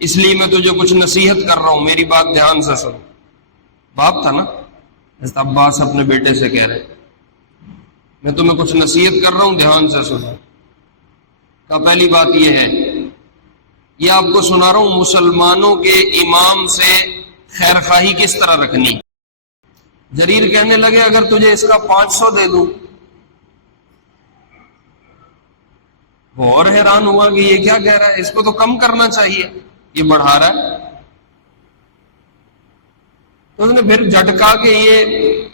اس لیے میں تجھے کچھ نصیحت کر رہا ہوں، میری بات دھیان سے سن۔ باپ تھا نا، حضرت عباس اپنے بیٹے سے کہہ رہے میں تمہیں کچھ نصیحت کر رہا ہوں، دھیان سے سنو۔ کا پہلی بات یہ ہے، یہ آپ کو سنا رہا ہوں مسلمانوں کے امام سے خیر خواہی کس طرح رکھنی۔ جریر کہنے لگے اگر تجھے اس کا 500 دے دوں۔ وہ اور حیران ہوا کہ یہ کیا کہہ رہا ہے، اس کو تو کم کرنا چاہیے، یہ بڑھا رہا ہے۔ تو اس نے پھر جھٹکا کہ یہ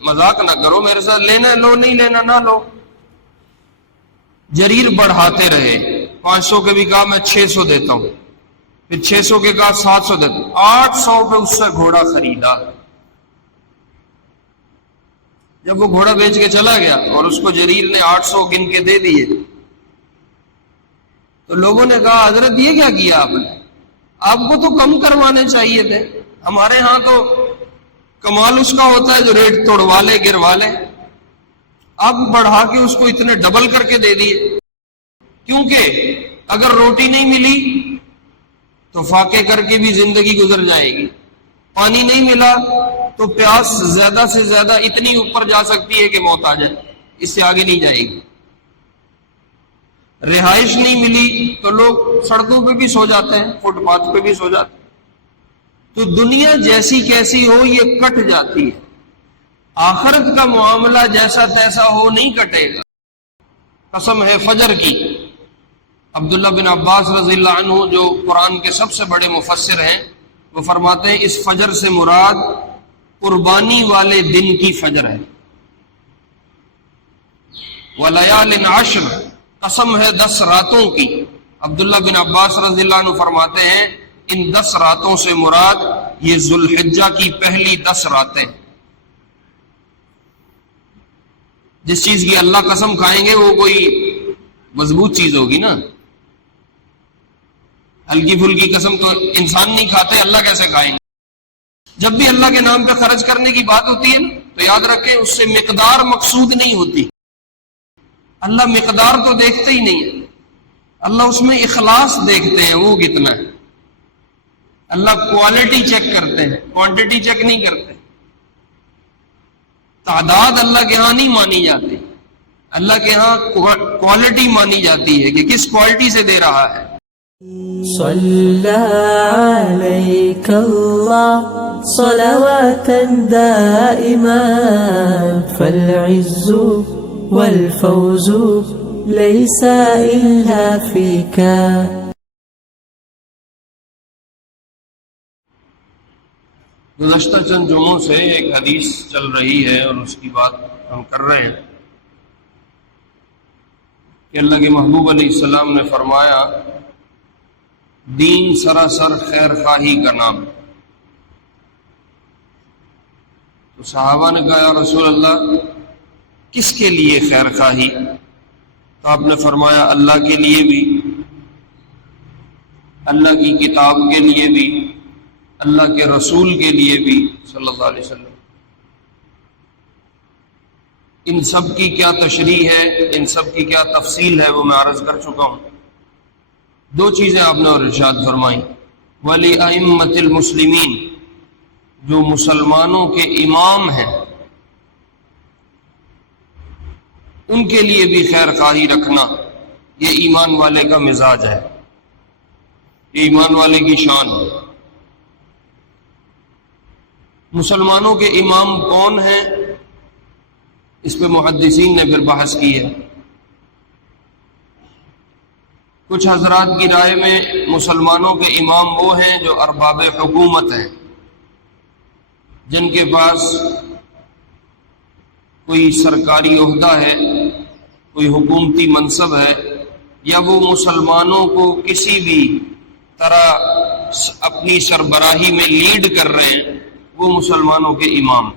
مذاق نہ کرو میرے ساتھ، لینا لو، نہیں لینا نہ لو۔ جریر بڑھاتے رہے، 500 کے بھی کہا میں 600 دیتا ہوں، پھر 600 کے کہا 700 دیتا ہوں، 800 پہ اس سے گھوڑا خریدا۔ جب وہ گھوڑا بیچ کے چلا گیا اور اس کو جریر نے 800 گن کے دے دیے، تو لوگوں نے کہا حضرت یہ کیا کیا آپ نے، آپ کو تو کم کروانے چاہیے تھے، ہمارے ہاں تو کمال اس کا ہوتا ہے جو ریٹ توڑوا لے گروا لے، آپ بڑھا کے اس کو اتنے ڈبل کر کے دے دیے۔ کیونکہ اگر روٹی نہیں ملی تو فاقے کر کے بھی زندگی گزر جائے گی، پانی نہیں ملا تو پیاس زیادہ سے زیادہ اتنی اوپر جا سکتی ہے کہ موت آ جائے، اس سے آگے نہیں جائے گی۔ رہائش نہیں ملی تو لوگ سڑکوں پہ بھی سو جاتے ہیں، فٹ پاتھ پہ بھی سو جاتے ہیں۔ تو دنیا جیسی کیسی ہو یہ کٹ جاتی ہے، آخرت کا معاملہ جیسا تیسا ہو نہیں کٹے گا۔ قسم ہے فجر کی۔ عبداللہ بن عباس رضی اللہ عنہ جو قرآن کے سب سے بڑے مفسر ہیں، وہ فرماتے ہیں اس فجر سے مراد قربانی والے دن کی فجر ہے۔ وَلَيَالٍ عَشْرٍ، قسم ہے 10 راتوں کی۔ عبداللہ بن عباس رضی اللہ عنہ فرماتے ہیں ان 10 راتوں سے مراد یہ ذوالحجہ کی پہلی 10 راتیں۔ جس چیز کی اللہ قسم کھائیں گے وہ کوئی مضبوط چیز ہوگی نا، ہلکی پھلکی قسم تو انسان نہیں کھاتے، اللہ کیسے کھائیں گے؟ جب بھی اللہ کے نام پہ خرچ کرنے کی بات ہوتی ہے نا تو یاد رکھیں اس سے مقدار مقصود نہیں ہوتی۔ اللہ مقدار تو دیکھتے ہی نہیں ہے، اللہ اس میں اخلاص دیکھتے ہیں وہ کتنا ہے۔ اللہ کوالٹی چیک کرتے ہیں، کوانٹٹی چیک نہیں کرتے۔ تعداد اللہ کے ہاں نہیں مانی جاتی، اللہ کے ہاں کوالٹی مانی جاتی ہے کہ کس کوالٹی سے دے رہا ہے۔ صلى عليك الله صلواتا دائما فالعز والفوز ليس إلا فيك۔ گزشتہ چند جمعوں سے ایک حدیث چل رہی ہے اور اس کی بات ہم کر رہے ہیں کہ اللہ کے محبوب علیہ السلام نے فرمایا دین سراسر خیر خواہی کا نام۔ تو صحابہ نے کہا یا رسول اللہ کس کے لیے خیر خواہی؟ تو آپ نے فرمایا اللہ کے لیے بھی، اللہ کی کتاب کے لیے بھی، اللہ کے رسول کے لیے بھی صلی اللہ علیہ وسلم۔ ان سب کی کیا تشریح ہے، ان سب کی کیا تفصیل ہے وہ میں عرض کر چکا ہوں۔ 2 چیزیں آپ نے اور ارشاد فرمائیں، ولی ائمۃ المسلمین، جو مسلمانوں کے امام ہیں ان کے لیے بھی خیر خواہی رکھنا، یہ ایمان والے کا مزاج ہے، یہ ایمان والے کی شان ہے۔ مسلمانوں کے امام کون ہیں اس پہ محدثین نے پھر بحث کی ہے۔ کچھ حضرات کی رائے میں مسلمانوں کے امام وہ ہیں جو ارباب حکومت ہیں، جن کے پاس کوئی سرکاری عہدہ ہے، کوئی حکومتی منصب ہے، یا وہ مسلمانوں کو کسی بھی طرح اپنی سربراہی میں لیڈ کر رہے ہیں، وہ مسلمانوں کے امام۔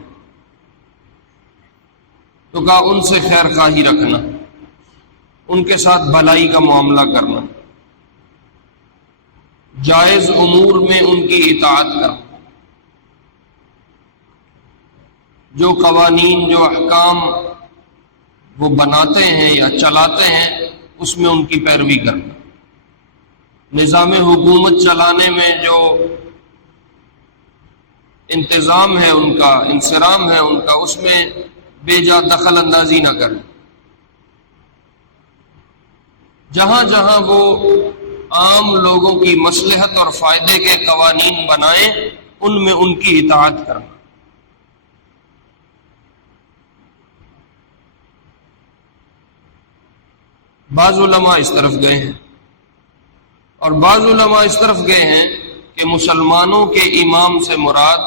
تو کہا ان سے خیر خواہی رکھنا، ان کے ساتھ بھلائی کا معاملہ کرنا، جائز امور میں ان کی اطاعت کرنا، جو قوانین جو احکام وہ بناتے ہیں یا چلاتے ہیں اس میں ان کی پیروی کرنا، نظام حکومت چلانے میں جو انتظام ہے ان کا، انصرام ہے ان کا، اس میں بے جا دخل اندازی نہ کریں۔ جہاں جہاں وہ عام لوگوں کی مصلحت اور فائدے کے قوانین بنائیں ان میں ان کی اطاعت کرنا۔ بعض علماء اس طرف گئے ہیں اور بعض علماء اس طرف گئے ہیں کہ مسلمانوں کے امام سے مراد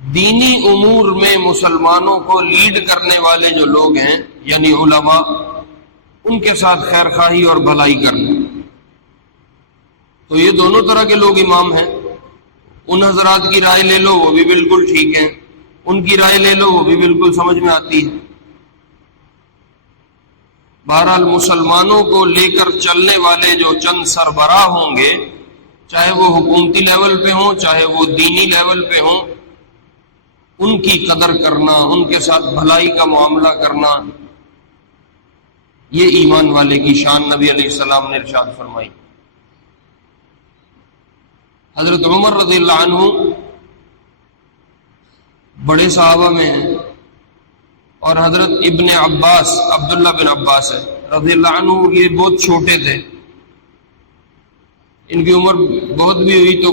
دینی امور میں مسلمانوں کو لیڈ کرنے والے جو لوگ ہیں یعنی علماء، ان کے ساتھ خیر خواہی اور بھلائی کرنا۔ تو یہ دونوں طرح کے لوگ امام ہیں، ان حضرات کی رائے لے لو وہ بھی بالکل ٹھیک ہے، ان کی رائے لے لو وہ بھی بالکل سمجھ میں آتی ہے۔ بہرحال مسلمانوں کو لے کر چلنے والے جو چند سربراہ ہوں گے، چاہے وہ حکومتی لیول پہ ہوں چاہے وہ دینی لیول پہ ہوں، ان کی قدر کرنا، ان کے ساتھ بھلائی کا معاملہ کرنا، یہ ایمان والے کی شان نبی علیہ السلام نے ارشاد فرمائی۔ حضرت عمر رضی اللہ عنہ بڑے صحابہ میں ہیں، اور حضرت ابن عباس، عبداللہ بن عباس ہے رضی اللہ عنہ، یہ بہت چھوٹے تھے، ان کی عمر بہت بھی ہوئی تو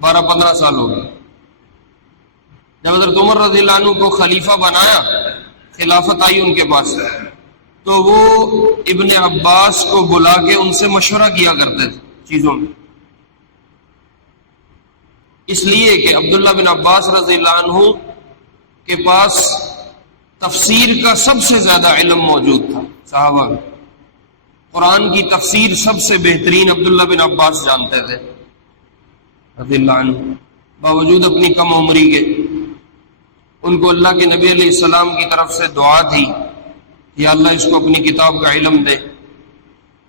12-15 سال ہو گئی۔ جب حضرت عمر رضی اللہ عنہ کو خلیفہ بنایا، خلافت آئی ان کے پاس، تو وہ ابن عباس کو بلا کے ان سے مشورہ کیا کرتے تھے چیزوں میں، اس لیے کہ عبداللہ بن عباس رضی اللہ عنہ کے پاس تفسیر کا سب سے زیادہ علم موجود تھا صحابہ میں، قرآن کی تفسیر سب سے بہترین عبداللہ بن عباس جانتے تھے رضی اللہ عنہ، باوجود اپنی کم عمری کے۔ ان کو اللہ کے نبی علیہ السلام کی طرف سے دعا تھی کہ اللہ اس کو اپنی کتاب کا علم دے،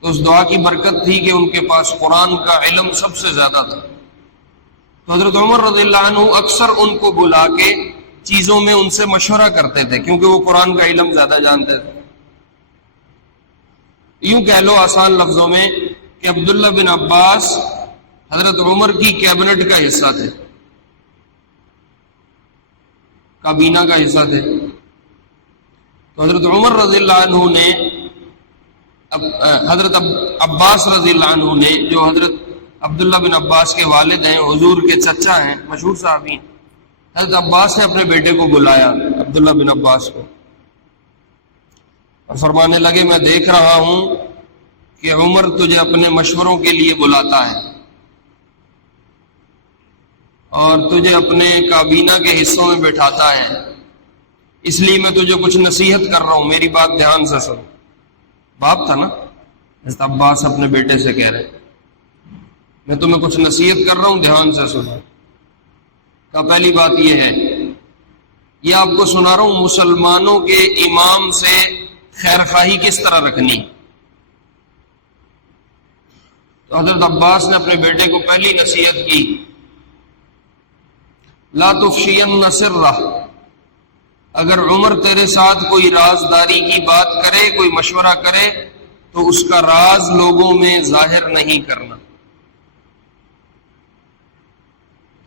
تو اس دعا کی برکت تھی کہ ان کے پاس قرآن کا علم سب سے زیادہ تھا۔ تو حضرت عمر رضی اللہ عنہ اکثر ان کو بلا کے چیزوں میں ان سے مشورہ کرتے تھے کیونکہ وہ قرآن کا علم زیادہ جانتے تھے۔ یوں کہہ لو آسان لفظوں میں کہ عبداللہ بن عباس حضرت عمر کی کیبنٹ کا حصہ تھے، کابینہ کا حصہ تھے۔ تو حضرت عمر رضی اللہ عنہ نے حضرت عباس رضی اللہ عنہ نے، جو حضرت عبداللہ بن عباس کے والد ہیں، حضور کے چچا ہیں، مشہور صحابی ہیں، حضرت عباس نے اپنے بیٹے کو بلایا، عبداللہ بن عباس کو، اور فرمانے لگے میں دیکھ رہا ہوں کہ عمر تجھے اپنے مشوروں کے لیے بلاتا ہے اور تجھے اپنے کابینہ کے حصوں میں بٹھاتا ہے، اس لیے میں تجھے کچھ نصیحت کر رہا ہوں، میری بات دھیان سے سن۔ باپ تھا نا، حضرت عباس اپنے بیٹے سے کہہ رہے میں تمہیں کچھ نصیحت کر رہا ہوں، دھیان سے سنو۔ کا پہلی بات یہ ہے، یہ آپ کو سنا رہا ہوں مسلمانوں کے امام سے خیر خواہی کس طرح رکھنی۔ تو حضرت عباس نے اپنے بیٹے کو پہلی نصیحت کی، لا تفشین سرہ، اگر عمر تیرے ساتھ کوئی رازداری کی بات کرے، کوئی مشورہ کرے، تو اس کا راز لوگوں میں ظاہر نہیں کرنا۔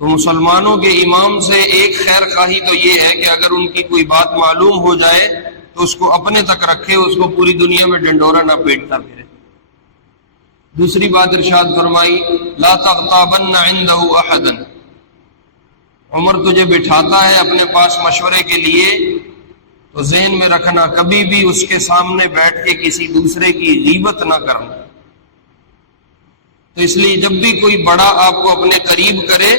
تو مسلمانوں کے امام سے ایک خیر خواہی تو یہ ہے کہ اگر ان کی کوئی بات معلوم ہو جائے تو اس کو اپنے تک رکھے، اس کو پوری دنیا میں ڈنڈورا نہ پیٹتا پھرے۔ دوسری بات ارشاد فرمائی، لا تغتابن عنده احدا، عمر تجھے بٹھاتا ہے اپنے پاس مشورے کے لیے تو ذہن میں رکھنا کبھی بھی اس کے سامنے بیٹھ کے کسی دوسرے کی غیبت نہ کرنا۔ تو اس لیے جب بھی کوئی بڑا آپ کو اپنے قریب کرے،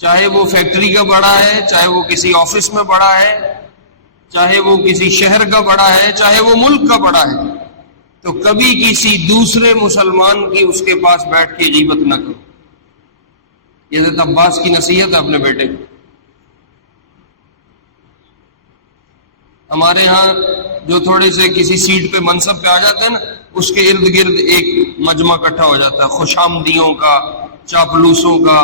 چاہے وہ فیکٹری کا بڑا ہے، چاہے وہ کسی آفس میں بڑا ہے، چاہے وہ کسی شہر کا بڑا ہے، چاہے وہ ملک کا بڑا ہے، تو کبھی کسی دوسرے مسلمان کی اس کے پاس بیٹھ کے غیبت نہ کرو۔ یہ حضرت عباس کی نصیحت ہے اپنے بیٹے کو۔ ہمارے ہاں جو تھوڑے سے کسی سیٹ پہ منصب پہ آ جاتے ہیں نا، اس کے ارد گرد ایک مجمع اکٹھا ہو جاتا ہے خوش آمدیوں کا، چاپلوسوں کا،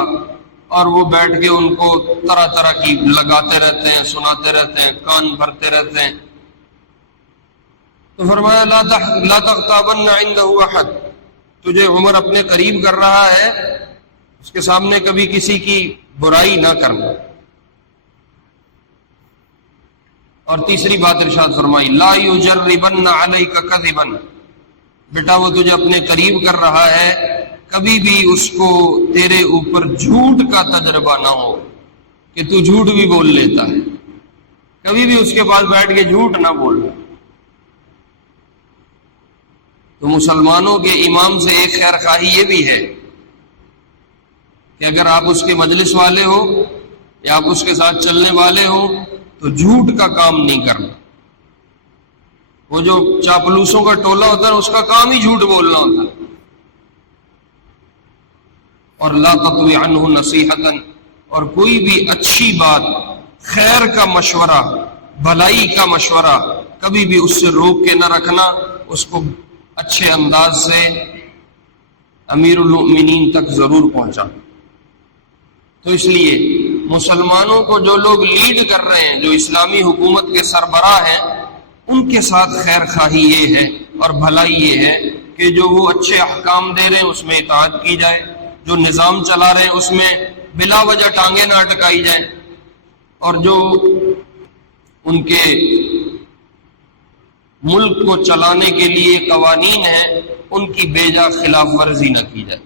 اور وہ بیٹھ کے ان کو طرح طرح کی لگاتے رہتے ہیں، سناتے رہتے ہیں، کان بھرتے رہتے ہیں۔ تو فرمایا لا تغتابن عنده احد، تجھے عمر اپنے قریب کر رہا ہے، اس کے سامنے کبھی کسی کی برائی نہ کرنا۔ اور تیسری بات ارشاد فرمائی، لا یجربن علیک کذبا، بیٹا وہ تجھے اپنے قریب کر رہا ہے، کبھی بھی اس کو تیرے اوپر جھوٹ کا تجربہ نہ ہو کہ تو جھوٹ بھی بول لیتا ہے، کبھی بھی اس کے پاس بیٹھ کے جھوٹ نہ بول۔ تو مسلمانوں کے امام سے ایک خیر خواہی یہ بھی ہے کہ اگر آپ اس کے مجلس والے ہو یا آپ اس کے ساتھ چلنے والے ہو تو جھوٹ کا کام نہیں کرنا۔ وہ جو چاپلوسوں کا ٹولہ ہوتا ہے اس کا کام ہی جھوٹ بولنا ہوتا ہے۔ اور لا تطوی عنہ نصیحتا، اور کوئی بھی اچھی بات، خیر کا مشورہ، بھلائی کا مشورہ کبھی بھی اس سے روک کے نہ رکھنا، اس کو اچھے انداز سے امیر المؤمنین تک ضرور پہنچا۔ تو اس لیے مسلمانوں کو جو لوگ لیڈ کر رہے ہیں، جو اسلامی حکومت کے سربراہ ہیں، ان کے ساتھ خیر خواہی یہ ہے اور بھلائی یہ ہے کہ جو وہ اچھے احکام دے رہے ہیں اس میں اطاعت کی جائے، جو نظام چلا رہے ہیں اس میں بلا وجہ ٹانگیں نہ اٹکائی جائیں، اور جو ان کے ملک کو چلانے کے لیے قوانین ہیں ان کی بیجا خلاف ورزی نہ کی جائے۔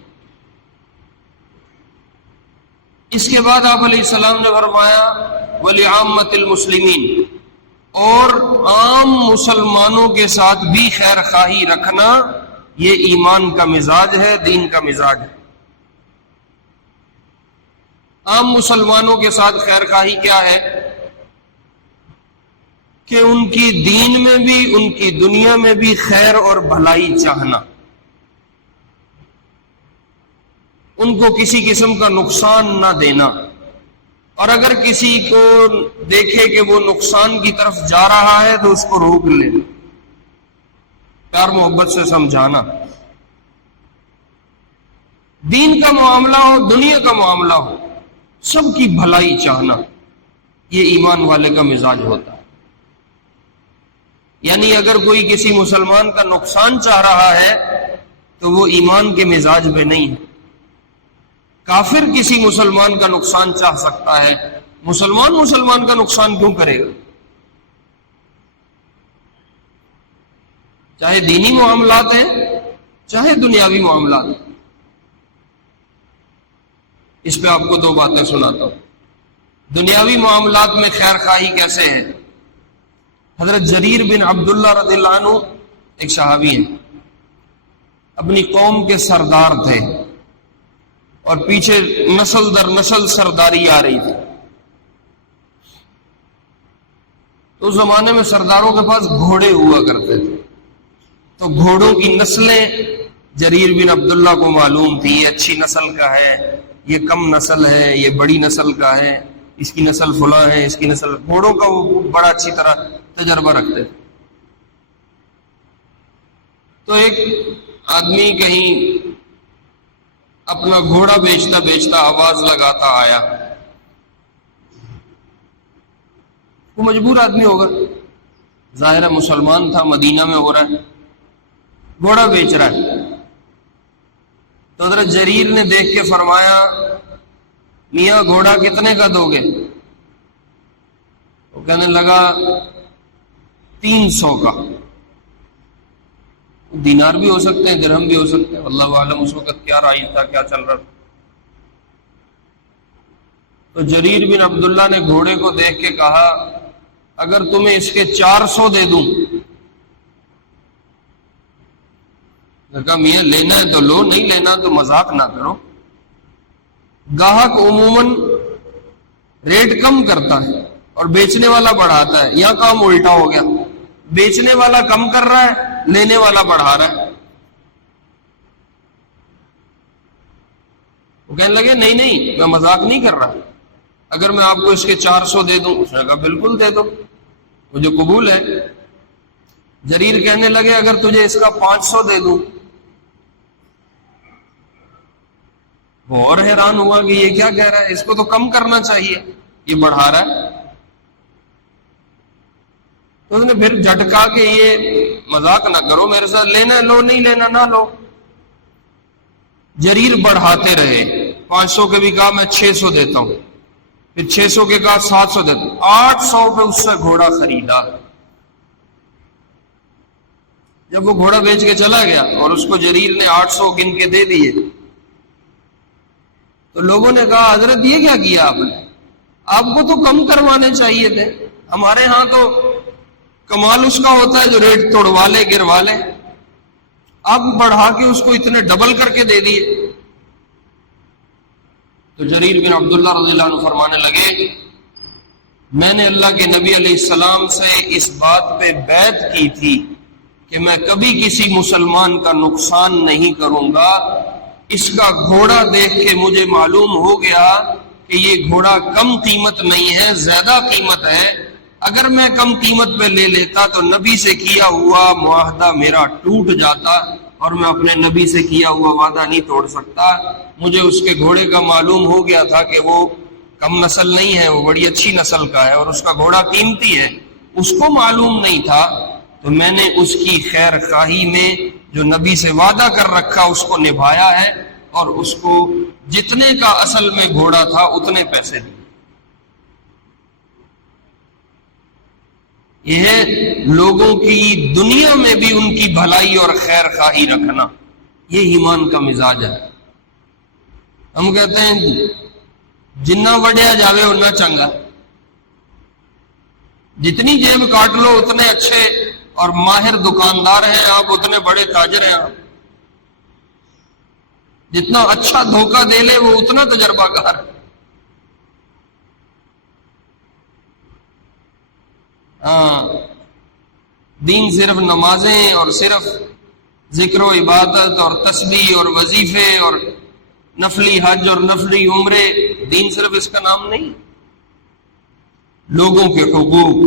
اس کے بعد آپ علیہ السلام نے فرمایا وَلِعَامَّةِ الْمُسْلِمِينَ، اور عام مسلمانوں کے ساتھ بھی خیر خواہی رکھنا، یہ ایمان کا مزاج ہے، دین کا مزاج ہے۔ عام مسلمانوں کے ساتھ خیر خواہی کیا ہے کہ ان کی دین میں بھی ان کی دنیا میں بھی خیر اور بھلائی چاہنا، ان کو کسی قسم کا نقصان نہ دینا، اور اگر کسی کو دیکھے کہ وہ نقصان کی طرف جا رہا ہے تو اس کو روک لینا، پیار محبت سے سمجھانا۔ دین کا معاملہ ہو، دنیا کا معاملہ ہو، سب کی بھلائی چاہنا، یہ ایمان والے کا مزاج ہوتا ہے۔ یعنی اگر کوئی کسی مسلمان کا نقصان چاہ رہا ہے تو وہ ایمان کے مزاج میں نہیں ہے۔ کافر کسی مسلمان کا نقصان چاہ سکتا ہے، مسلمان کا نقصان کیوں کرے گا؟ چاہے دینی معاملات ہیں چاہے دنیاوی معاملات ہیں۔ اس پہ آپ کو دو باتیں سناتا ہوں۔ دنیاوی معاملات میں خیر خواہی کیسے ہے؟ حضرت جریر بن عبداللہ رضی اللہ عنہ ایک صحابی ہیں، اپنی قوم کے سردار تھے اور پیچھے نسل در نسل سرداری آ رہی تھی۔ تو اس زمانے میں سرداروں کے پاس گھوڑے ہوا کرتے تھے، تو گھوڑوں کی نسلیں جریر بن عبداللہ کو معلوم تھی، یہ اچھی نسل کا ہے، یہ کم نسل ہے، یہ بڑی نسل کا ہے، اس کی نسل فلاں ہے، اس کی نسل، گھوڑوں کا وہ بڑا اچھی طرح تجربہ رکھتے تھے۔ تو ایک آدمی کہیں اپنا گھوڑا بیچتا بیچتا آواز لگاتا آیا، وہ مجبور آدمی ہوگا، ظاہر ہے مسلمان تھا، مدینہ میں ہو رہا ہے، گھوڑا بیچ رہا ہے۔ تو حضرت جریر نے دیکھ کے فرمایا میاں گھوڑا کتنے کا دو گے؟ وہ کہنے لگا 300 کا۔ دینار بھی ہو سکتے ہیں، درہم بھی ہو سکتے ہیں، اللہ عالم اس وقت کیا رائج تھا، کیا چل رہا تھا۔ تو جریر بن عبداللہ نے گھوڑے کو دیکھ کے کہا اگر تمہیں اس کے 400 دے دوں، کہا میاں لینا ہے تو لو، نہیں لینا تو مذاق نہ کرو۔ گاہک عموماً ریٹ کم کرتا ہے اور بیچنے والا بڑھاتا ہے، یہاں کام الٹا ہو گیا، بیچنے والا کم کر رہا ہے، لینے والا بڑھا رہا ہے۔ وہ کہنے لگے نہیں نہیں میں مذاق نہیں کر رہا، اگر میں آپ کو اس کے 400 دے دوں؟ اس نے کہا بالکل دے دو، مجھے قبول ہے۔ جریر کہنے لگے اگر تجھے اس کا 500 دے دوں؟ وہ اور حیران ہوا کہ یہ کیا کہہ رہا ہے، اس کو تو کم کرنا چاہیے، یہ بڑھا رہا ہے۔ تو اس نے پھر جھٹکا کہ یہ مذاق نہ کرو میرے ساتھ، لینا لو، نہیں لینا نہ لو۔ جریر بڑھاتے رہے، 500 کے بھی کہا میں 600 دیتا ہوں، پھر 600 کے کہا 700 دیتا ہوں، 800 پہ اس سے گھوڑا خریدا۔ جب وہ گھوڑا بیچ کے چلا گیا اور اس کو جریر نے 800 گن کے دے دیے تو لوگوں نے کہا حضرت یہ کیا کیا آپ نے؟ آپ کو تو کم کروانے چاہیے تھے، ہمارے ہاں تو کمال اس کا ہوتا ہے جو ریٹ توڑوا لے گروا لے، آپ بڑھا کے اس کو اتنے ڈبل کر کے دے دیے۔ تو جریر بن عبداللہ رضی اللہ عنہ فرمانے لگے میں نے اللہ کے نبی علیہ السلام سے اس بات پہ بیعت کی تھی کہ میں کبھی کسی مسلمان کا نقصان نہیں کروں گا، اس کا گھوڑا دیکھ کے مجھے معلوم ہو گیا کہ یہ گھوڑا کم قیمت نہیں ہے، زیادہ قیمت ہے، اگر میں کم قیمت پہ لے لیتا تو نبی سے کیا ہوا معاہدہ میرا ٹوٹ جاتا اور میں اپنے نبی سے کیا ہوا وعدہ نہیں توڑ سکتا۔ مجھے اس کے گھوڑے کا معلوم ہو گیا تھا کہ وہ کم نسل نہیں ہے، وہ بڑی اچھی نسل کا ہے اور اس کا گھوڑا قیمتی ہے، اس کو معلوم نہیں تھا، تو میں نے اس کی خیر خواہی میں جو نبی سے وعدہ کر رکھا اس کو نبھایا ہے اور اس کو جتنے کا اصل میں گھوڑا تھا اتنے پیسے دیے۔ یہ ہے لوگوں کی دنیا میں بھی ان کی بھلائی اور خیر خواہی رکھنا، یہ ایمان کا مزاج ہے۔ ہم کہتے ہیں جنہ وڈیا جاوے اتنا چنگا، جتنی جیب کاٹ لو اتنے اچھے اور ماہر دکاندار ہیں آپ، اتنے بڑے تاجر ہیں آپ، جتنا اچھا دھوکہ دے لے وہ اتنا تجربہ کار ہے۔ ہاں، دین صرف نمازیں اور صرف ذکر و عبادت اور تسبیح اور وظیفے اور نفلی حج اور نفلی عمرے، دین صرف اس کا نام نہیں، لوگوں کے حقوق،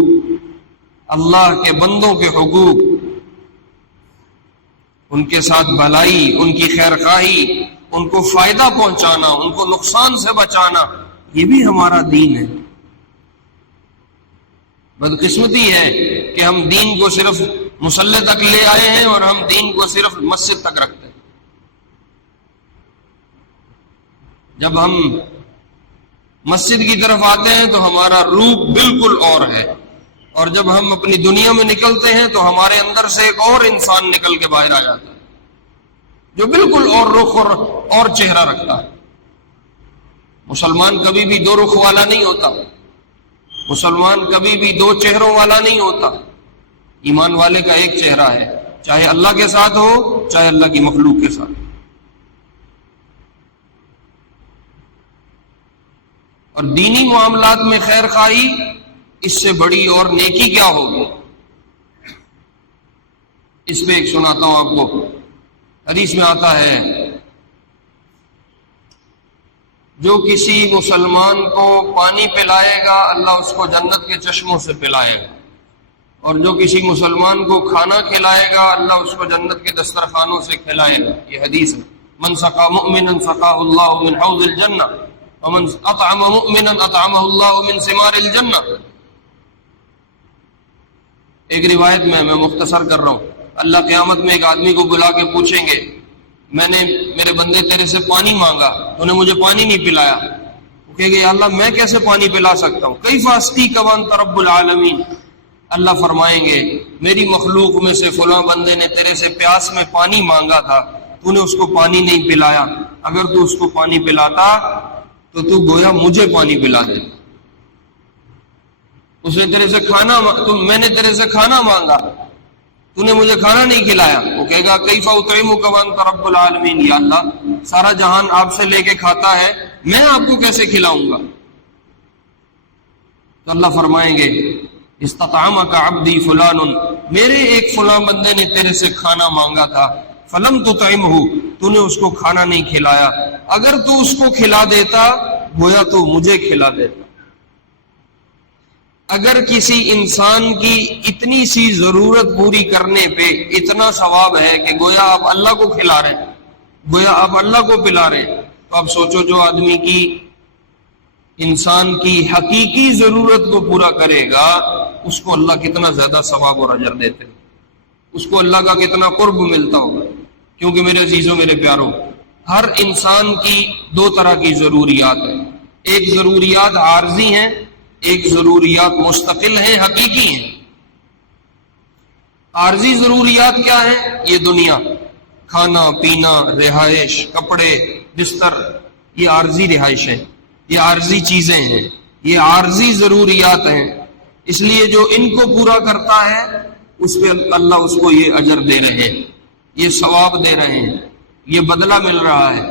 اللہ کے بندوں کے حقوق، ان کے ساتھ بھلائی، ان کی خیر خواہی، ان کو فائدہ پہنچانا، ان کو نقصان سے بچانا، یہ بھی ہمارا دین ہے۔ بدقسمتی ہے کہ ہم دین کو صرف مصلی تک لے آئے ہیں اور ہم دین کو صرف مسجد تک رکھتے ہیں۔ جب ہم مسجد کی طرف آتے ہیں تو ہمارا روح بالکل اور ہے، اور جب ہم اپنی دنیا میں نکلتے ہیں تو ہمارے اندر سے ایک اور انسان نکل کے باہر آ جاتا ہے جو بالکل اور رخ اور چہرہ رکھتا ہے۔ مسلمان کبھی بھی دو رخ والا نہیں ہوتا، مسلمان کبھی بھی دو چہروں والا نہیں ہوتا، ایمان والے کا ایک چہرہ ہے، چاہے اللہ کے ساتھ ہو چاہے اللہ کی مخلوق کے ساتھ۔ اور دینی معاملات میں خیر خواہی، اس سے بڑی اور نیکی کیا ہوگی؟ اس پہ ایک سناتا ہوں آپ کو، حدیث میں آتا ہے جو کسی مسلمان کو پانی پلائے گا اللہ اس کو جنت کے چشموں سے پلائے گا، اور جو کسی مسلمان کو کھانا کھلائے گا اللہ اس کو جنت کے دسترخوانوں سے کھلائے گا۔ یہ حدیث ہے، من سقا مؤمنا سقاه اللہ من حوض الجنہ ومن اطعم مؤمنا اطعمه اللہ من ثمار الجنہ۔ ایک روایت میں مختصر کر رہا ہوں، اللہ قیامت میں ایک آدمی کو بلا کے پوچھیں گے میں نے میرے بندے تیرے سے پانی مانگا، تو نے مجھے پانی نہیں پلایا، وہ کہے گا یا اللہ میں کیسے پانی پلا سکتا ہوں، کیف اسقیک وانت رب العالمین۔ اللہ فرمائیں گے میری مخلوق میں سے فلاں بندے نے تیرے سے پیاس میں پانی مانگا تھا، تو نے اس کو پانی نہیں پلایا، اگر تو اس کو پانی پلاتا تو تو گویا مجھے پانی پلا دے۔ اس نے تیرے سے میں نے تیرے سے کھانا مانگا، تو نے مجھے کھانا نہیں کھلایا، وہ کہے گا کیف اطعمک وانت رب العالمین، یا اللہ سارا جہان آپ سے لے کے کھاتا ہے، میں آپ کو کیسے کھلاؤں گا؟ تو اللہ فرمائیں گے استطعمک عبدی فلان، میرے ایک فلاں بندے نے تیرے سے کھانا مانگا تھا، فلم تطعمہ، تو نے اس کو کھانا نہیں کھلایا، اگر تو اس کو کھلا دیتا گویا تو مجھے کھلا دیتا۔ اگر کسی انسان کی اتنی سی ضرورت پوری کرنے پہ اتنا ثواب ہے کہ گویا آپ اللہ کو کھلا رہے ہیں، گویا آپ اللہ کو پلا رہے ہیں، تو آپ سوچو جو آدمی کی انسان کی حقیقی ضرورت کو پورا کرے گا اس کو اللہ کتنا زیادہ ثواب اور اجر دیتے ہیں، اس کو اللہ کا کتنا قرب ملتا ہوگا۔ کیونکہ میرے عزیزوں میرے پیاروں، ہر انسان کی دو طرح کی ضروریات ہیں، ایک ضروریات عارضی ہیں، ایک ضروریات مستقل ہیں، حقیقی ہیں۔ عارضی ضروریات کیا ہیں؟ یہ دنیا، کھانا پینا، رہائش، کپڑے، بستر، یہ عارضی رہائش ہیں، یہ عارضی چیزیں ہیں، یہ عارضی ضروریات ہیں۔ اس لیے جو ان کو پورا کرتا ہے اس پہ اللہ اس کو یہ اجر دے رہے ہیں، یہ ثواب دے رہے ہیں، یہ بدلہ مل رہا ہے۔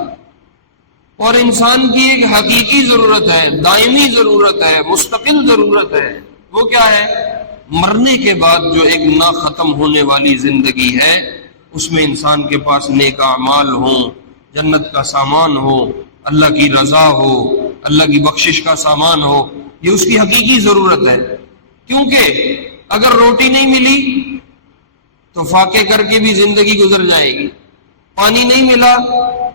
اور انسان کی ایک حقیقی ضرورت ہے، دائمی ضرورت ہے، مستقل ضرورت ہے، وہ کیا ہے؟ مرنے کے بعد جو ایک نہ ختم ہونے والی زندگی ہے، اس میں انسان کے پاس نیک اعمال ہوں، جنت کا سامان ہو، اللہ کی رضا ہو، اللہ کی بخشش کا سامان ہو، یہ اس کی حقیقی ضرورت ہے۔ کیونکہ اگر روٹی نہیں ملی تو فاقے کر کے بھی زندگی گزر جائے گی، پانی نہیں ملا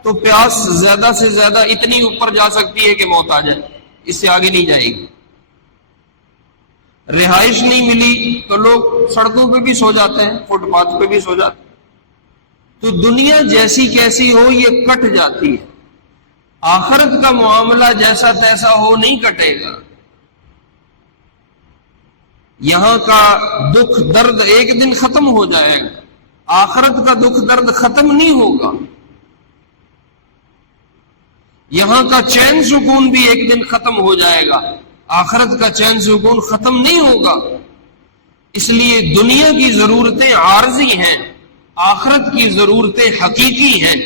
تو پیاس زیادہ سے زیادہ اتنی اوپر جا سکتی ہے کہ موت آ جائے، اس سے آگے نہیں جائے گی۔ رہائش نہیں ملی تو لوگ سڑکوں پہ بھی سو جاتے ہیں، فٹ پاتھ پہ بھی سو جاتے ہیں۔ تو دنیا جیسی کیسی ہو یہ کٹ جاتی ہے، آخرت کا معاملہ جیسا تیسا ہو نہیں کٹے گا۔ یہاں کا دکھ درد ایک دن ختم ہو جائے گا، آخرت کا دکھ درد ختم نہیں ہوگا۔ یہاں کا چین سکون بھی ایک دن ختم ہو جائے گا، آخرت کا چین سکون ختم نہیں ہوگا۔ اس لیے دنیا کی ضرورتیں عارضی ہیں، آخرت کی ضرورتیں حقیقی ہیں۔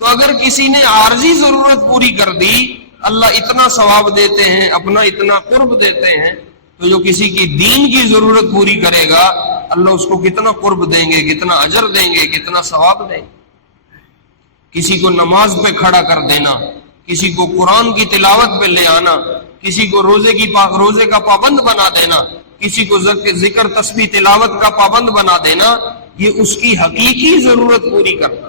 تو اگر کسی نے عارضی ضرورت پوری کر دی، اللہ اتنا ثواب دیتے ہیں، اپنا اتنا قرب دیتے ہیں۔ تو جو کسی کی دین کی ضرورت پوری کرے گا، اللہ اس کو کتنا قرب دیں گے، کتنا اجر دیں گے، کتنا ثواب دیں گے۔ کسی کو نماز پہ کھڑا کر دینا، کسی کو قرآن کی تلاوت پہ لے آنا، کسی کو روزے کا پابند بنا دینا، کسی کو ذکر تسبیح تلاوت کا پابند بنا دینا، یہ اس کی حقیقی ضرورت پوری کرنا۔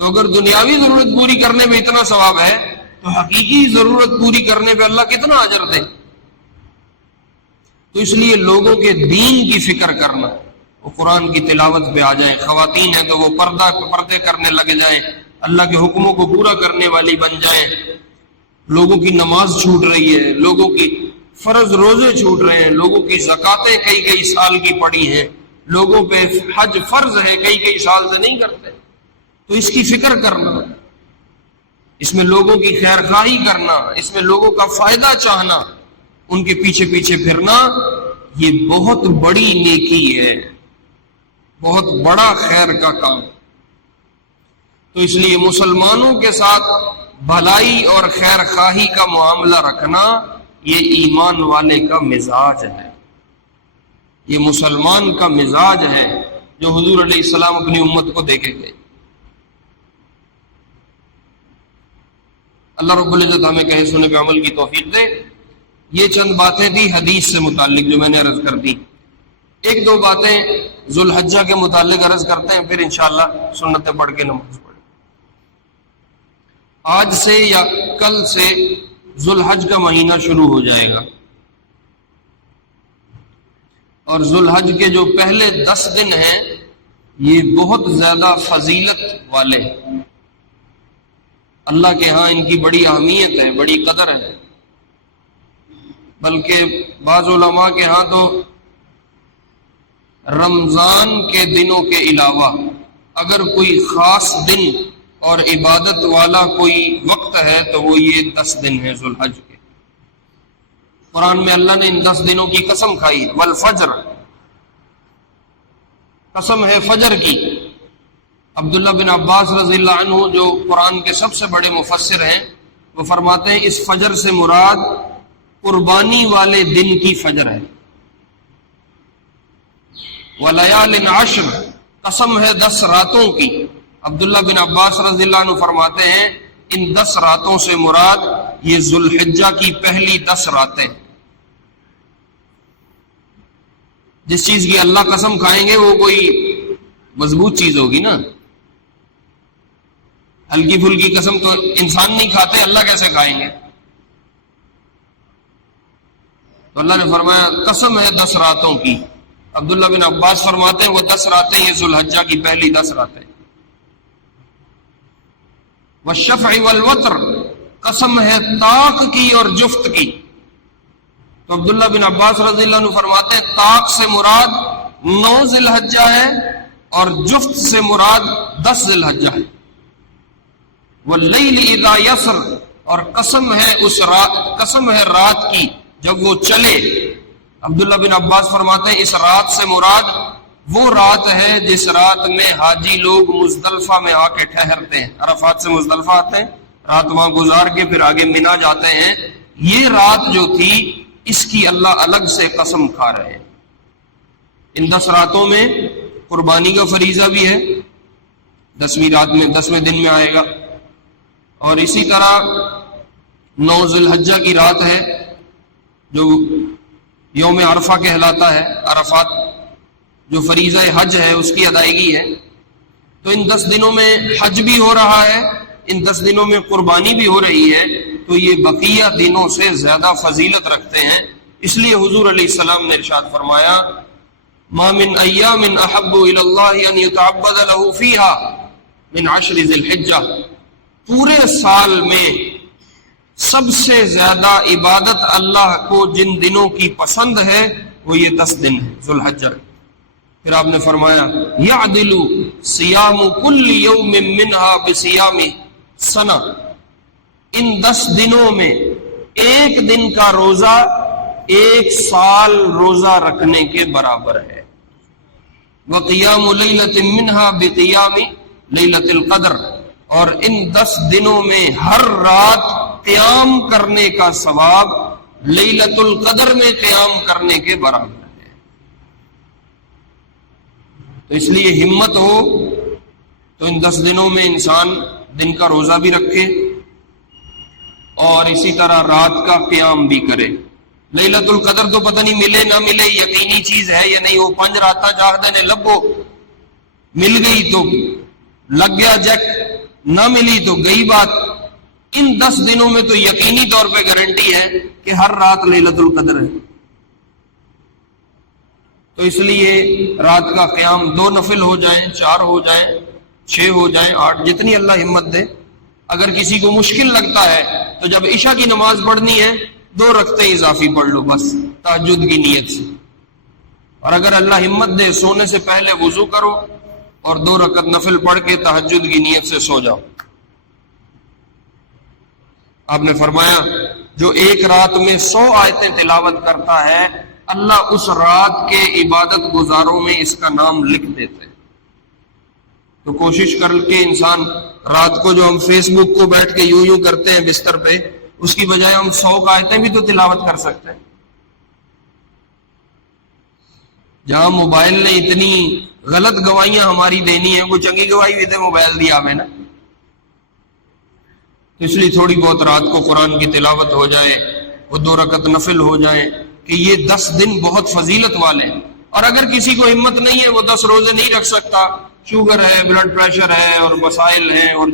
تو اگر دنیاوی ضرورت پوری کرنے میں اتنا ثواب ہے تو حقیقی ضرورت پوری کرنے پہ اللہ کتنا اجر دے۔ تو اس لیے لوگوں کے دین کی فکر کرنا، وہ قرآن کی تلاوت پہ آ جائیں، خواتین ہیں تو وہ پردے کرنے لگ جائیں، اللہ کے حکموں کو پورا کرنے والی بن جائیں۔ لوگوں کی نماز چھوٹ رہی ہے، لوگوں کی فرض روزے چھوٹ رہے ہیں، لوگوں کی زکاتیں کئی سال کی پڑی ہیں، لوگوں پہ حج فرض ہے، کئی سال سے نہیں کرتے۔ تو اس کی فکر کرنا، اس میں لوگوں کی خیر خواہی کرنا، اس میں لوگوں کا فائدہ چاہنا، ان کے پیچھے پھرنا، یہ بہت بڑی نیکی ہے، بہت بڑا خیر کا کام۔ تو اس لیے مسلمانوں کے ساتھ بھلائی اور خیر خواہی کا معاملہ رکھنا یہ ایمان والے کا مزاج ہے، یہ مسلمان کا مزاج ہے جو حضور علیہ السلام اپنی امت کو دے کے گئے۔ اللہ رب العزت ہمیں کہے سنے پہ عمل کی توفیق دے۔ یہ چند باتیں تھی حدیث سے متعلق جو میں نے عرض کر دی۔ ایک دو باتیں ذو الحجہ کے متعلق عرض کرتے ہیں، پھر انشاءاللہ سنتیں پڑھ کے نماز پڑھیں۔ آج سے یا کل سے ذو الحج کا مہینہ شروع ہو جائے گا، اور ذو الحج کے جو پہلے 10 دن ہیں یہ بہت زیادہ فضیلت والے ہیں، اللہ کے ہاں ان کی بڑی اہمیت ہے، بڑی قدر ہے۔ بلکہ بعض علماء کے ہاں تو رمضان کے دنوں کے علاوہ اگر کوئی خاص دن اور عبادت والا کوئی وقت ہے تو وہ یہ 10 دن ہے ذو الحج کے۔ قرآن میں اللہ نے ان 10 دنوں کی قسم کھائی، والفجر، قسم ہے فجر کی۔ عبداللہ بن عباس رضی اللہ عنہ جو قرآن کے سب سے بڑے مفسر ہیں، وہ فرماتے ہیں اس فجر سے مراد قربانی والے دن کی فجر ہے۔ وَلَيَالٍ عَشْرٍ، قسم ہے 10 راتوں کی۔ عبداللہ بن عباس رضی اللہ عنہ فرماتے ہیں ان 10 راتوں سے مراد یہ ذو الحجہ کی پہلی 10 راتیں۔ جس چیز کی اللہ قسم کھائیں گے وہ کوئی مضبوط چیز ہوگی نا، ہلکی پھلکی قسم تو انسان نہیں کھاتے، اللہ کیسے کھائیں گے؟ تو اللہ نے فرمایا قسم ہے 10 راتوں کی۔ عبداللہ بن عباس فرماتے ہیں وہ 10 راتیں یہ ذو الحجہ کی پہلی 10 راتیں۔ والشفع والوتر، قسم ہے طاق کی اور جفت کی۔ تو عبداللہ بن عباس رضی اللہ عنہ فرماتے ہیں طاق سے مراد 9 ذی الحجہ ہے اور جفت سے مراد 10 ذی الحجہ ہے۔ واللیل اذا یسر، اور قسم ہے رات کی جب وہ چلے۔ عبداللہ بن عباس فرماتے ہیں اس رات سے مراد وہ رات ہے جس رات میں حاجی لوگ مزدلفہ میں آ کے ٹھہرتے ہیں، عرفات سے مزدلفہ آتے ہیں، رات وہاں گزار کے پھر آگے مینا جاتے ہیں۔ یہ رات جو تھی اس کی اللہ الگ سے قسم کھا رہے ہیں۔ ان 10 راتوں میں قربانی کا فریضہ بھی ہے، 10ویں رات میں 10ویں دن میں آئے گا، اور اسی طرح 9 ذی الحجہ کی رات ہے جو یوم عرفہ کہلاتا ہے، عرفات جو فریضہ حج ہے اس کی ادائیگی ہے۔ تو ان 10 دنوں میں حج بھی ہو رہا ہے، ان 10 دنوں میں قربانی بھی ہو رہی ہے، تو یہ بقیہ دنوں سے زیادہ فضیلت رکھتے ہیں۔ اس لیے حضور علیہ السلام نے ارشاد فرمایا ما من ایام احب الی اللہ ان یتعبد له فیها من 10 ذی الحجہ، پورے سال میں سب سے زیادہ عبادت اللہ کو جن دنوں کی پسند ہے وہ یہ 10 دن ہے ذو الحجہ۔ پھر آپ نے فرمایا یعدل صیام کل یوم منها بصیام سنہ، ان 10 دنوں میں ایک دن کا روزہ 1 سال روزہ رکھنے کے برابر ہے۔ وقیام لیلۃ منها بقیام لیلۃ القدر، اور ان 10 دنوں میں ہر رات قیام کرنے کا ثواب لیلۃ القدر میں قیام کرنے کے برابر ہے۔ تو اس لیے ہمت ہو تو ان 10 دنوں میں انسان دن کا روزہ بھی رکھے اور اسی طرح رات کا قیام بھی کرے۔ لیلۃ القدر تو پتہ نہیں ملے نہ ملے، یقینی چیز ہے یا نہیں، وہ 5 راتاں چاہتے نے لبو، مل گئی تو لگ گیا جیک، نہ ملی تو گئی بات۔ ان 10 دنوں میں تو یقینی طور پہ گارنٹی ہے کہ ہر رات لیلۃ القدر ہے۔ تو اس لیے رات کا قیام 2 نفل ہو جائیں، 4 ہو جائیں، 6 ہو جائیں، 8، جتنی اللہ ہمت دے۔ اگر کسی کو مشکل لگتا ہے تو جب عشاء کی نماز پڑھنی ہے 2 رکعتیں اضافی پڑھ لو بس تہجد کی نیت سے، اور اگر اللہ ہمت دے سونے سے پہلے وضو کرو اور 2 رکعت نفل پڑھ کے تہجد کی نیت سے سو جاؤ۔ آپ نے فرمایا جو ایک رات میں 100 آیتیں تلاوت کرتا ہے اللہ اس رات کے عبادت گزاروں میں اس کا نام لکھ دیتے ہیں۔ تو کوشش کر کے انسان رات کو جو ہم فیس بک کو بیٹھ کے یوں کرتے ہیں بستر پہ، اس کی بجائے ہم 100 آیتیں بھی تو تلاوت کر سکتے ہیں۔ جہاں موبائل نے اتنی غلط گواہیاں ہماری دینی ہیں، کوئی چنگی گواہی بھی دے موبائل دیا ہمیں نا، تو اس لیے تھوڑی بہت رات کو قرآن کی تلاوت ہو جائے، وہ 2 رکعت نفل ہو جائیں، کہ یہ 10 دن بہت فضیلت والے ہیں۔ اور اگر کسی کو ہمت نہیں ہے، وہ 10 روزے نہیں رکھ سکتا، شوگر ہے، بلڈ پریشر ہے اور مسائل ہیں، اور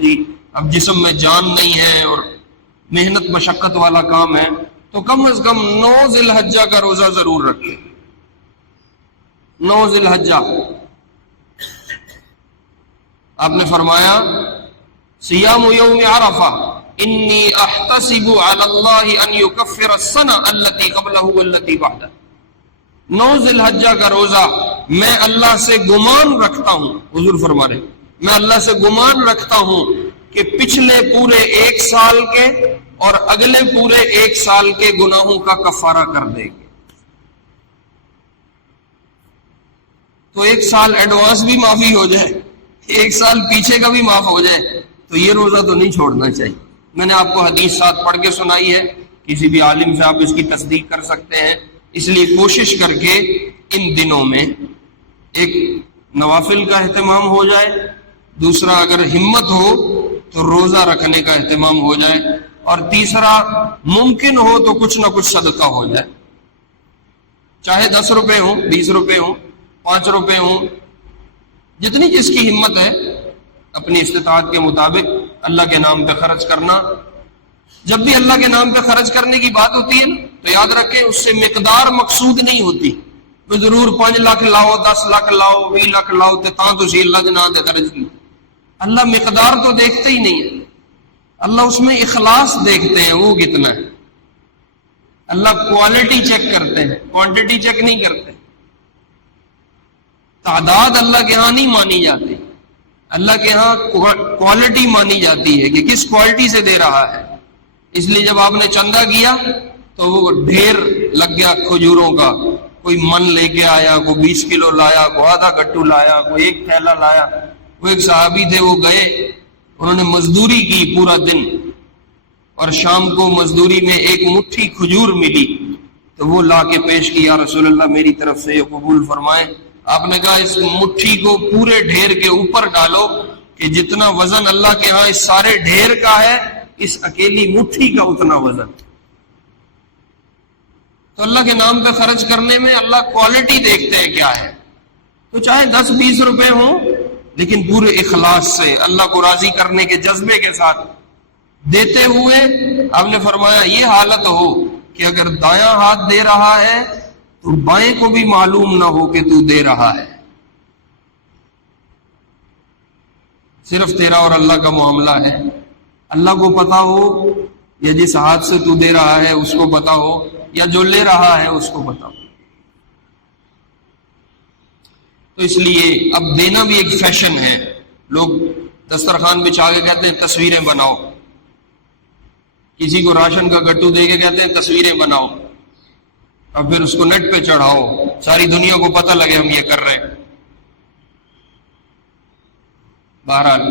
اب جسم میں جان نہیں ہے اور محنت مشقت والا کام ہے، تو کم از کم 9 ذی الحجہ کا روزہ ضرور رکھے۔ 9 ذی الحجہ آپ نے فرمایا صیام یوم عرفہ انی احتسب علی اللہ ان یکفر السنہ التی قبلہ والتی بعدہ۔ 9 ذی الحجہ کا روزہ میں اللہ سے گمان رکھتا ہوں، حضور فرما رہے میں اللہ سے گمان رکھتا ہوں کہ پچھلے پورے 1 سال کے اور اگلے پورے 1 سال کے گناہوں کا کفارہ کر دے گی۔ تو 1 سال ایڈوانس بھی معافی ہو جائے، 1 سال پیچھے کا بھی معاف ہو جائے، تو یہ روزہ تو نہیں چھوڑنا چاہیے۔ میں نے آپ کو حدیث ساتھ پڑھ کے سنائی ہے، کسی بھی عالم سے آپ اس کی تصدیق کر سکتے ہیں۔ اس لیے کوشش کر کے ان دنوں میں ایک نوافل کا اہتمام ہو جائے، دوسرا اگر ہمت ہو تو روزہ رکھنے کا اہتمام ہو جائے، اور تیسرا ممکن ہو تو کچھ نہ کچھ صدقہ ہو جائے، چاہے 10 روپے ہوں، 20 روپے ہوں، 5 روپے ہوں، جتنی جس کی ہمت ہے اپنی استطاعت کے مطابق اللہ کے نام پہ خرچ کرنا۔ جب بھی اللہ کے نام پہ خرچ کرنے کی بات ہوتی ہے تو یاد رکھیں اس سے مقدار مقصود نہیں ہوتی، تو ضرور 5 لاکھ لاؤ، 10 لاکھ لاؤ، 20 لاکھ لاؤ تے تاں تسی اللہ کے نام تے خرچ کی۔ اللہ مقدار تو دیکھتے ہی نہیں ہے، اللہ اس میں اخلاص دیکھتے ہیں وہ کتنا ہے. اللہ کوالٹی چیک کرتے ہیں, کوانٹٹی چیک نہیں کرتے. تعداد اللہ کے ہاں نہیں مانی جاتی, اللہ کے ہاں کوالٹی مانی جاتی ہے کہ کس کوالٹی سے دے رہا ہے. اس لیے جب آپ نے چندہ کیا تو وہ ڈھیر لگ گیا کھجوروں کا, کوئی من لے کے آیا, کوئی 20 کلو لایا, کوئی آدھا گٹو لایا, کوئی 1 تھیلا لایا. وہ ایک صحابی تھے, وہ گئے, انہوں نے مزدوری کی پورا دن, اور شام کو مزدوری میں ایک مٹھی کھجور ملی تو وہ لا کے پیش کی, یا رسول اللہ میری طرف سے یہ قبول فرمائیں. آپ نے کہا اس مٹھی کو پورے ڈھیر کے اوپر ڈالو کہ جتنا وزن اللہ کے ہاں اس سارے ڈھیر کا ہے, اس اکیلی مٹھی کا اتنا وزن. تو اللہ کے نام پہ خرچ کرنے میں اللہ کوالٹی دیکھتے ہیں کیا ہے. تو چاہے 10-20 روپے ہوں, لیکن پورے اخلاص سے اللہ کو راضی کرنے کے جذبے کے ساتھ دیتے ہوئے. آپ نے فرمایا یہ حالت ہو کہ اگر دایاں ہاتھ دے رہا ہے تو بائیں کو بھی معلوم نہ ہو کہ تو دے رہا ہے, صرف تیرا اور اللہ کا معاملہ ہے. اللہ کو پتا ہو, یا جس ہاتھ سے تو دے رہا ہے اس کو پتا ہو, یا جو لے رہا ہے اس کو پتا ہو. تو اس لیے اب دینا بھی ایک فیشن ہے. لوگ دسترخوان بچھا کے کہتے ہیں تصویریں بناؤ, کسی کو راشن کا گٹو دے کے کہتے ہیں تصویریں بناؤ, اور پھر اس کو نیٹ پہ چڑھاؤ, ساری دنیا کو پتہ لگے ہم یہ کر رہے ہیں. بہرحال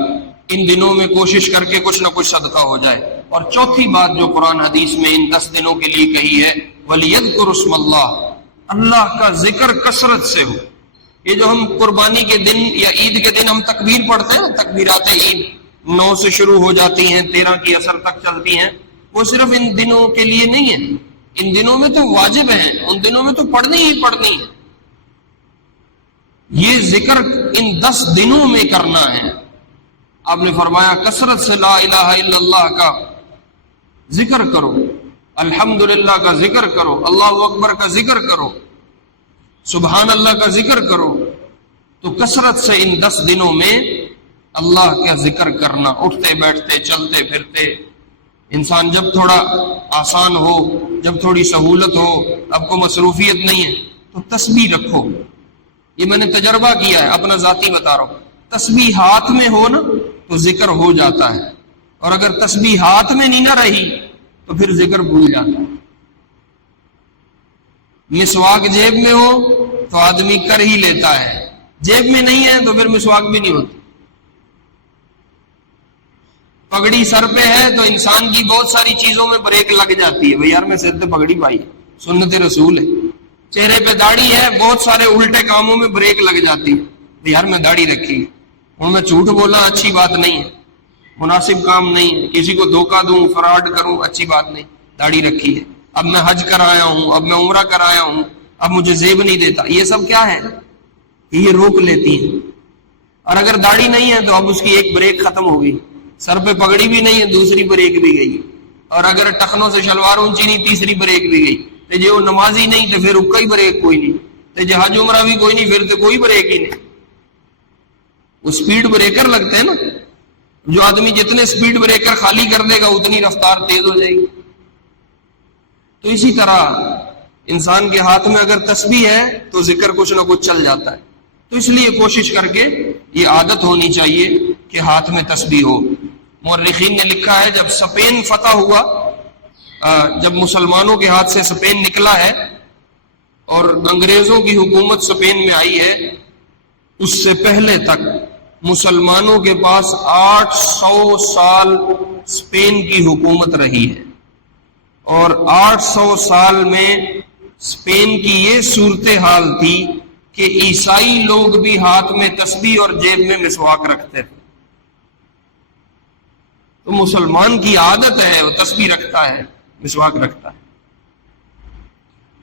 ان دنوں میں کوشش کر کے کچھ نہ کچھ صدقہ ہو جائے. اور چوتھی بات جو قرآن حدیث میں ان 10 دنوں کے لیے کہی ہے, وَلْيَذْكُرُ اسْمَ اللَّهِ, اللہ کا ذکر کثرت سے ہو. یہ جو ہم قربانی کے دن یا عید کے دن ہم تکبیر پڑھتے ہیں, تکبیرات عید 9 سے شروع ہو جاتی ہیں, 13 کی عصر تک چلتی ہیں, وہ صرف ان دنوں کے لیے نہیں ہے. ان دنوں میں تو واجب ہیں, ان دنوں میں تو پڑھنی ہی پڑھنی ہے. یہ ذکر ان 10 دنوں میں کرنا ہے. آپ نے فرمایا کثرت سے لا الہ الا اللہ کا ذکر کرو, الحمدللہ کا ذکر کرو, اللہ اکبر کا ذکر کرو, سبحان اللہ کا ذکر کرو. تو کثرت سے ان 10 دنوں میں اللہ کا ذکر کرنا, اٹھتے بیٹھتے چلتے پھرتے. انسان جب تھوڑا آسان ہو, جب تھوڑی سہولت ہو, اب کو مصروفیت نہیں ہے, تو تسبیح رکھو. یہ میں نے تجربہ کیا ہے, اپنا ذاتی بتا رہا ہوں. تسبیح ہاتھ میں ہو نا تو ذکر ہو جاتا ہے, اور اگر تسبیح ہاتھ میں نہیں نہ رہی تو پھر ذکر بھول جاتا ہے. مسواک جیب میں ہو تو آدمی کر ہی لیتا ہے, جیب میں نہیں ہے تو پھر مسواک بھی نہیں ہوتی. پگڑی سر پہ ہے تو انسان کی بہت ساری چیزوں میں بریک لگ جاتی ہے, بھئی یار میں سر پہ پگڑی پائی, سنت رسول ہے. چہرے پہ داڑھی ہے, بہت سارے الٹے کاموں میں بریک لگ جاتی ہے, بھئی یار میں داڑھی رکھی, ہوں میں جھوٹ بولا اچھی بات نہیں ہے, مناسب کام نہیں ہے, کسی کو دھوکہ دوں, فراڈ کروں, اچھی بات نہیں. داڑھی رکھی ہے, اب میں حج کرایا ہوں, اب میں عمرہ کرایا ہوں, اب مجھے زیب نہیں دیتا. یہ سب کیا ہے, یہ روک لیتی ہے. اور اگر داڑھی نہیں ہے تو اب اس کی ایک بریک ختم ہو گئی, سر پہ پگڑی بھی نہیں ہے, دوسری بریک بھی گئی. اور اگر ٹخنوں سے شلوار اونچی نہیں, تیسری بریک بھی گئی. تو جو نمازی نہیں تو پھر رکا ہی بریک کوئی نہیں, تو جو حج عمرہ بھی کوئی نہیں, پھر تو کوئی بریک ہی نہیں. وہ سپیڈ بریکر لگتے ہیں نا, جو آدمی جتنے سپیڈ بریکر خالی کر دے گا اتنی رفتار تیز ہو جائے گی. تو اسی طرح انسان کے ہاتھ میں اگر تسبیح ہے تو ذکر کچھ نہ کچھ چل جاتا ہے. تو اس لیے کوشش کر کے یہ عادت ہونی چاہیے کہ ہاتھ میں تسبیح ہو. مورخین نے لکھا ہے جب اسپین فتح ہوا, جب مسلمانوں کے ہاتھ سے اسپین نکلا ہے اور انگریزوں کی حکومت اسپین میں آئی ہے, اس سے پہلے تک مسلمانوں کے پاس 800 سال اسپین کی حکومت رہی ہے. اور 800 سال میں اسپین کی یہ صورتحال تھی کہ عیسائی لوگ بھی ہاتھ میں تسبیح اور جیب میں مسواک رکھتے تھے. تو مسلمان کی عادت ہے, وہ تسبیح رکھتا ہے, مسواک رکھتا ہے.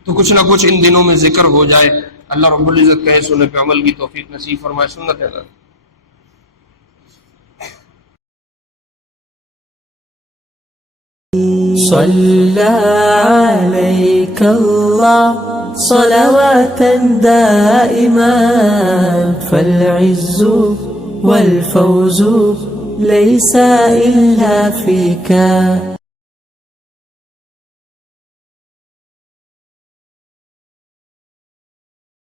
تو کچھ نہ کچھ ان دنوں میں ذکر ہو جائے. اللہ رب العزت کہے سننے پہ عمل کی توفیق نصیب فرمائے. سنت ہے صلى عليك الله صلواتا دائما فالعز والفوز ليس إلا فيك